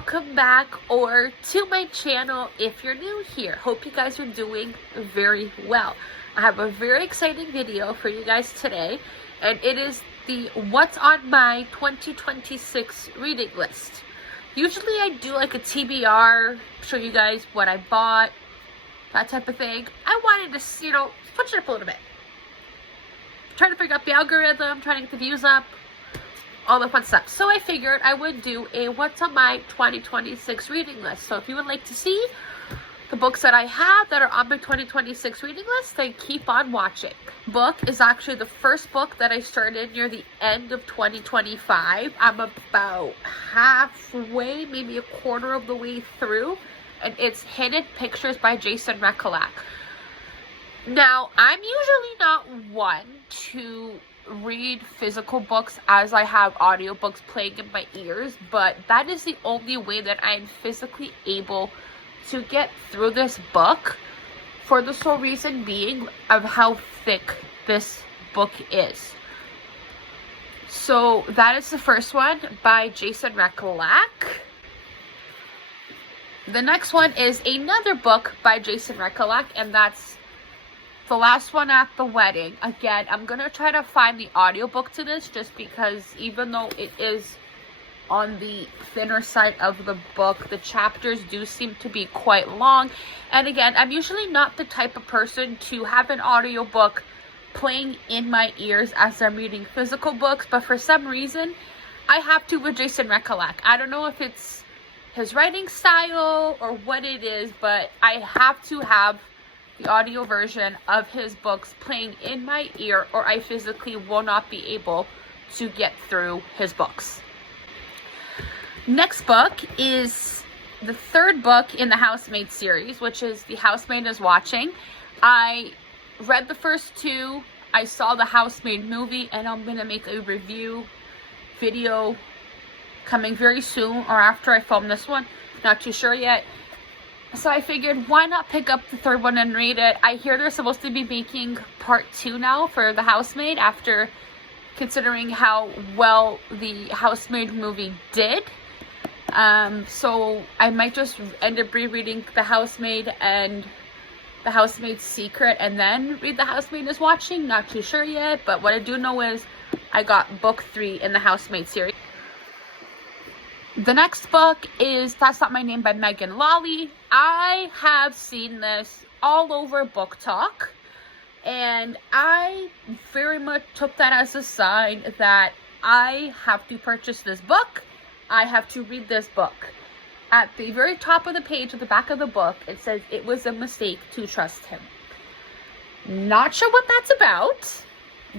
welcome back or to my channel if you're new here. Hope you guys are doing very well. I have a very exciting video for you guys today, and it is the what's on my 2026 reading list. Usually I do like a TBR, show you guys what I bought, that type of thing. I wanted to, switch it up a little bit. Trying to figure out the algorithm, trying to get the views up, all the fun stuff. So I figured I would do a what's on my 2026 reading list. So if you would like to see the books that I have that are on my 2026 reading list, then keep on watching. Book is actually the first book that I started near the end of 2025. I'm about halfway, maybe a quarter of the way through, and it's Hidden Pictures by Jason Recolak. Now, I'm usually not one to read physical books as I have audiobooks playing in my ears, but that is the only way that I'm physically able to get through this book, for the sole reason being of how thick this book is. So that is the first one by Jason Recolak. The next one is another book by Jason Recolak, and that's The Last One at the Wedding. Again, I'm gonna try to find the audiobook to this, just because even though it is on the thinner side of the book, the chapters do seem to be quite long. And again, I'm usually not the type of person to have an audiobook playing in my ears as I'm reading physical books, but for some reason I have to with Jason Recolak. I don't know if it's his writing style or what it is, but I have to have the audio version of his books playing in my ear, or I physically will not be able to get through his books. Next book is the third book in the Housemaid series, which is The Housemaid is Watching. I read the first two. I saw the Housemaid movie, and I'm going to make a review video coming very soon, or after I film this one. Not too sure yet. So I figured, why not pick up the third one and read it? I hear they're supposed to be making part 2 now for The Housemaid, after considering how well the Housemaid movie did. So I might just end up rereading The Housemaid and The Housemaid's Secret, and then read The Housemaid is Watching. Not too sure yet, but what I do know is I got book 3 in the Housemaid series. The next book is That's Not My Name by Megan Lawley. I have seen this all over Book Talk, and I very much took that as a sign that I have to purchase this book. I have to read this book. At the very top of the page, at the back of the book, it says it was a mistake to trust him. Not sure what that's about,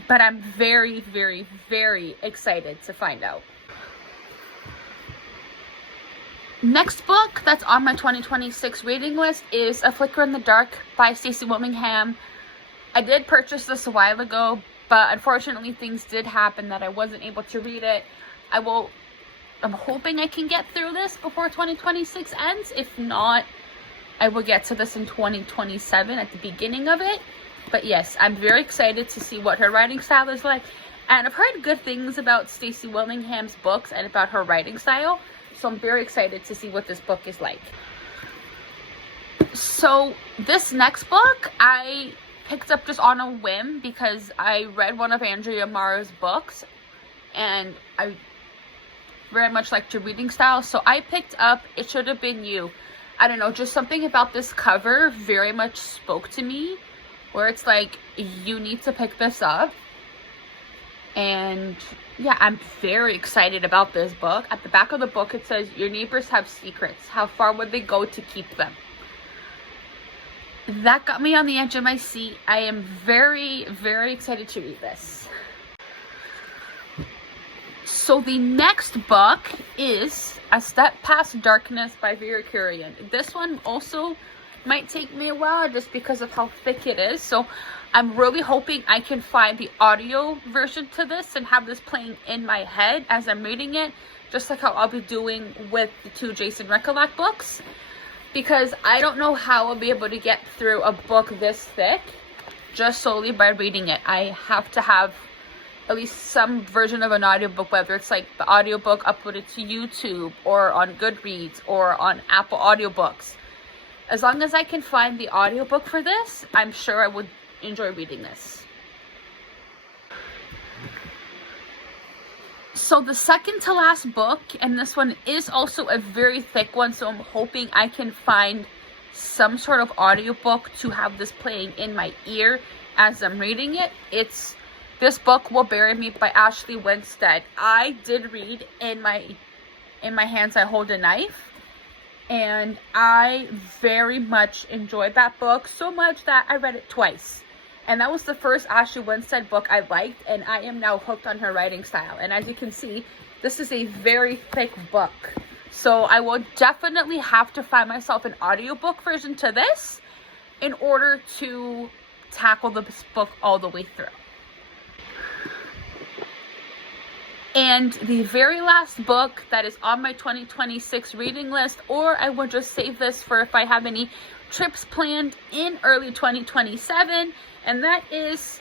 but I'm very, very, very excited to find out. Next book that's on my 2026 reading list is A Flicker in the Dark by Stacey Willingham. I did purchase this a while ago, but unfortunately things did happen that I wasn't able to read it. I'm hoping I can get through this before 2026 ends. If not, I will get to this in 2027 at the beginning of it. But yes, I'm very excited to see what her writing style is like. And I've heard good things about Stacey Willingham's books and about her writing style. So I'm very excited to see what this book is like. So this next book I picked up just on a whim, because I read one of Andrea Mara's books and I very much liked her reading style. So I picked up It Should Have Been You. I don't know, just something about this cover very much spoke to me, where it's like, you need to pick this up. And yeah, I'm very excited about this book. At the back of the book it says, your neighbors have secrets. How far would they go to keep them? That got me on the edge of my seat. I am very, very excited to read this. So the next book is A Step Past Darkness by Vera Kurian. This one also might take me a while just because of how thick it is. So I'm really hoping I can find the audio version to this and have this playing in my head as I'm reading it, just like how I'll be doing with the 2 Jason Recolak books, because I don't know how I'll be able to get through a book this thick just solely by reading it. I have to have at least some version of an audiobook, whether it's like the audiobook uploaded to YouTube or on Goodreads or on Apple Audiobooks. As long as I can find the audiobook for this, I'm sure I would enjoy reading this. So the second to last book, and this one is also a very thick one, so I'm hoping I can find some sort of audiobook to have this playing in my ear as I'm reading it. It's This Book Will Bury Me by Ashley Winstead. I did read In My Hands I Hold a Knife, and I very much enjoyed that book, so much that I read it twice. And that was the first Ashley Winstead book I liked, and I am now hooked on her writing style. And as you can see, this is a very thick book. So I will definitely have to find myself an audiobook version to this in order to tackle this book all the way through. And the very last book that is on my 2026 reading list, or I will just save this for if I have any trips planned in early 2027, and that is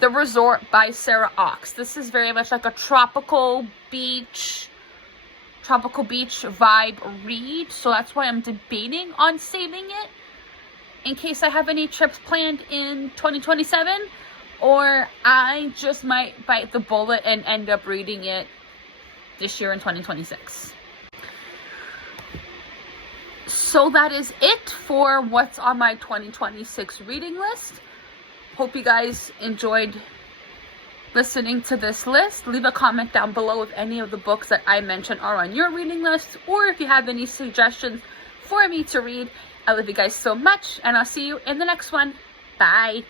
The Resort by Sarah Ox. This is very much like a tropical beach vibe read, so that's why I'm debating on saving it in case I have any trips planned in 2027, or I just might bite the bullet and end up reading it this year in 2026. So that is it for what's on my 2026 reading list. Hope you guys enjoyed listening to this list. Leave a comment down below if any of the books that I mentioned are on your reading list, or if you have any suggestions for me to read. I love you guys so much, and I'll see you in the next one. Bye.